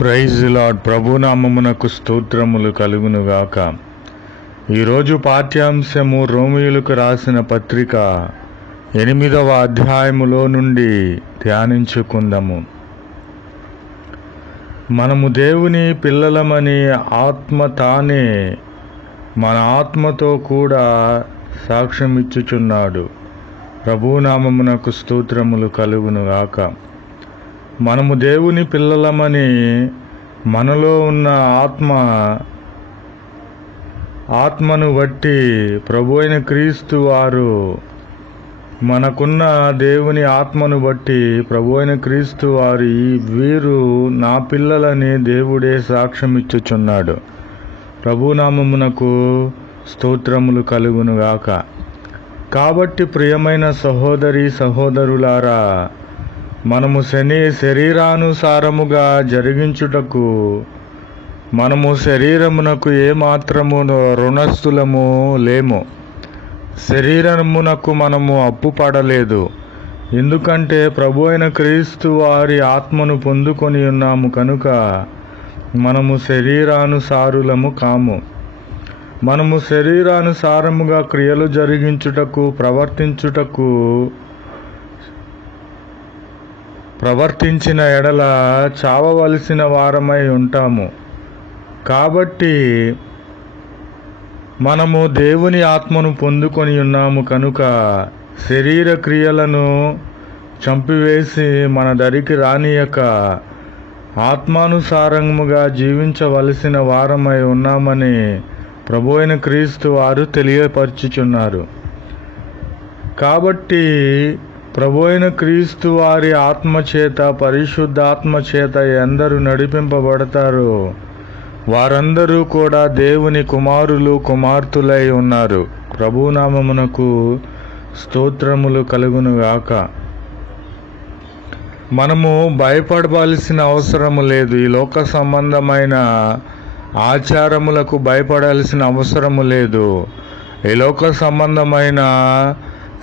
Praise lord. ప్రభునామమునకు స్తోత్రములు కలుగునుగాక. ఈరోజు పాఠ్యాంశము రోమీయులకు రాసిన పత్రిక 8వ అధ్యాయములో నుండి ధ్యానించుకుందాము. మనము దేవుని పిల్లలమని ఆత్మ తానే మన ఆత్మతో కూడా సాక్ష్యమిచ్చుచున్నాడు. ప్రభునామమునకు స్తోత్రములు కలుగునుగాక. మనము దేవుని పిల్లలమని మనలో ఉన్న ఆత్మను బట్టి ప్రభు అయిన క్రీస్తు వారు మనకున్న దేవుని ఆత్మను బట్టి ప్రభు అయిన క్రీస్తు వారు వీరు నా పిల్లలని దేవుడే సాక్ష్యమిచ్చుచున్నాడు. ప్రభునామమునకు స్తోత్రములు కలుగునుగాక. కాబట్టి ప్రియమైన సహోదరి సహోదరులారా, మనము శరీరానుసారముగా జరిగించుటకు మనము శరీరమునకు ఏమాత్రము రుణస్థులము లేము. శరీరమునకు మనము అప్పుపడలేదు. ఎందుకంటే ప్రభు అయిన క్రీస్తు వారి ఆత్మను పొందుకొని ఉన్నాము కనుక మనము శరీరానుసారులము కాము. మనము శరీరానుసారముగా క్రియలు జరిగించుటకు ప్రవర్తించిన ఎడల చావవలసిన వారమై ఉంటాము. కాబట్టి మనము దేవుని ఆత్మను పొందుకొని ఉన్నాము కనుక శరీర క్రియలను చంపివేసి మన దరికి రానియక ఆత్మానుసారముగా జీవించవలసిన వారమై ఉన్నామని ప్రభు అయిన క్రీస్తు వారు తెలియపరచుచున్నారు. కాబట్టి ప్రభు అయిన క్రీస్తు వారి ఆత్మచేత పరిశుద్ధాత్మచేత ఎందరూ నడిపింపబడతారో వారందరూ కూడా దేవుని కుమారులు కుమార్తెలై ఉన్నారు. ప్రభునామమునకు స్తోత్రములు కలుగునుగాక. మనము భయపడవలసిన అవసరము లేదు. ఈ లోక సంబంధమైన ఆచారములకు భయపడాల్సిన అవసరము లేదు. ఈ లోక సంబంధమైన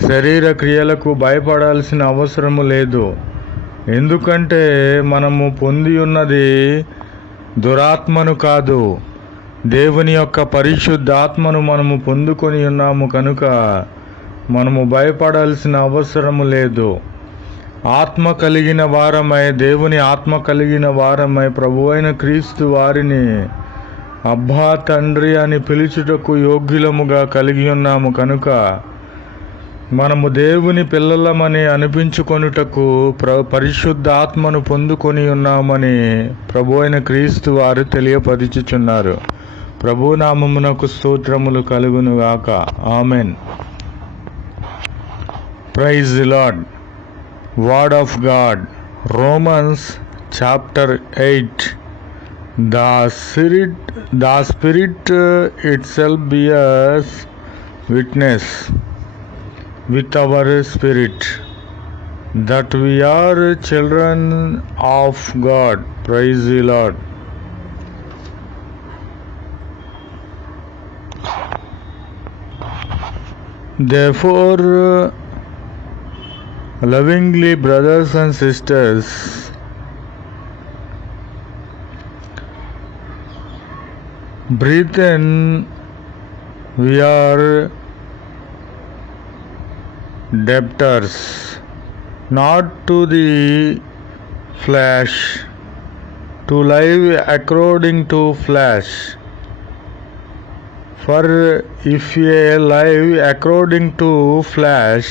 శరీర క్రియలకు భయపడాల్సిన అవసరము లేదు. ఎందుకంటే మనము పొంది ఉన్నది దురాత్మను కాదు, దేవుని యొక్క పరిశుద్ధాత్మను మనము పొందుకొని ఉన్నాము కనుక మనము భయపడాల్సిన అవసరము లేదు. ఆత్మ కలిగిన వారమై, దేవుని ఆత్మ కలిగిన వారమై ప్రభు అయిన క్రీస్తు వారిని అబ్బా తండ్రి అని పిలుచుటకు యోగ్యులముగా కలిగి ఉన్నాము కనుక మనము దేవుని పిల్లలమని అనిపించుకొనుటకు పరిశుద్ధ ఆత్మను పొందుకొని ఉన్నామని ప్రభు అయిన క్రీస్తు వారు తెలియపరచుచున్నారు. ప్రభునామమునకు స్తోత్రములు కలుగునుగాక. Amen. Praise the Lord. Word of God. Romans chapter 8. The spirit itself bears witness with our spirit that we are children of God. Praise the Lord. Therefore, lovingly brothers and sisters, brethren, we are debtors, not to the flesh, to live according to flesh. For if ye live according to flesh,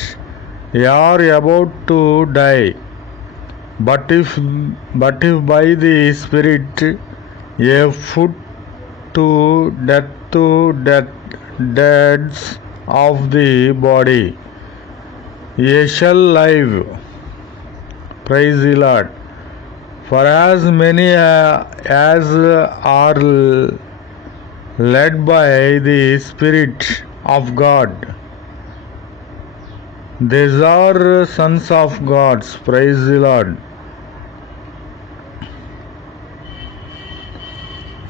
ye are about to die. But if by the Spirit ye put to death deeds of the body, ye shall live. Praise the Lord. For as many as are led by the Spirit of God, these are sons of God. Praise the Lord.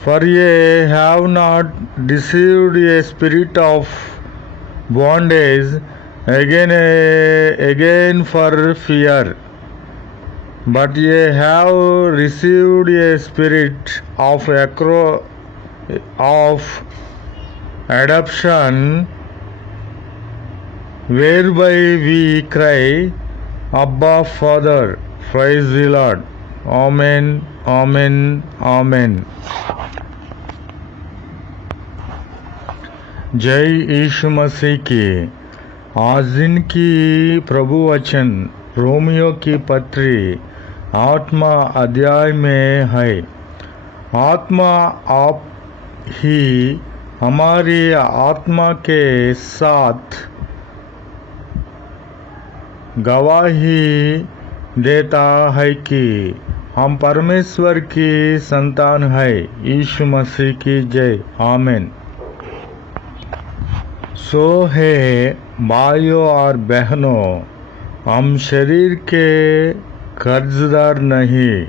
For ye have not received a spirit of bondage again for fear, but ye have received a spirit of adoption, whereby we cry, Abba, Father. Praise the Lord. Amen, amen, amen. जय यीशु मसीह की। आज दिन की प्रभु वचन Romeo की पत्री आत्मा अध्याय में है। आत्मा आप ही हमारी आत्मा के साथ गवाही देता है कि हम परमेश्वर की संतान है। यीशु मसीह की जय। आमीन। सो है भाइयों और बहनों, हम शरीर के कर्जदार नहीं,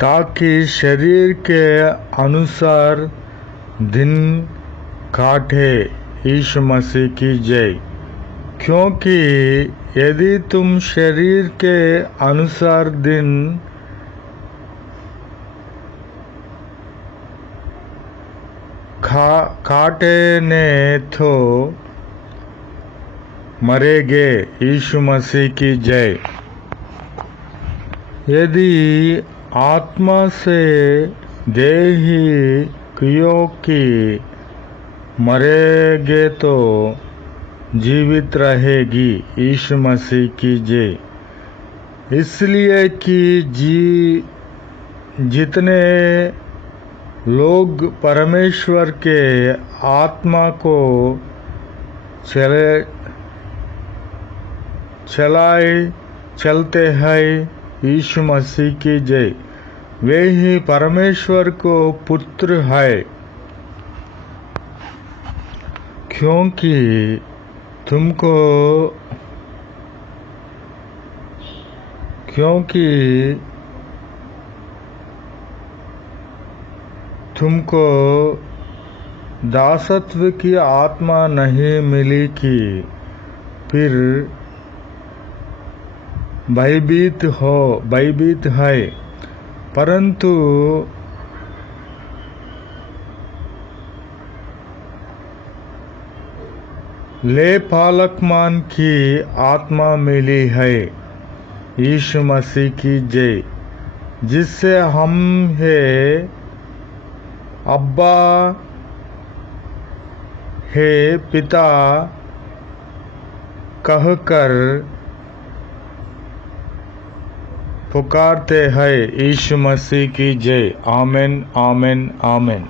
ताकि शरीर के अनुसार दिन काटे। यीशु मसीह की जय। क्योंकि यदि तुम शरीर के अनुसार दिन काटे ने तो मरेगे। यीशु मसीह की जय। यदि आत्मा से देही क्रियों की मरेगे तो जीवित रहेगी। यीशु मसीह की जय। इसलिए कि जितने लोग परमेश्वर के आत्मा को चलते हैं, यीशु मसीह की जय, वे ही परमेश्वर को पुत्र है। क्योंकि तुमको दासत्व की आत्मा नहीं मिली कि फिर भयभीत है, परंतु लेपालकमान की आत्मा मिली है। यीशु मसीह की जय। जिससे हम है अब्बा हे पिता कहकर पुकारते हैं। यीशु मसीह की जय। आमीन, आमीन, आमीन।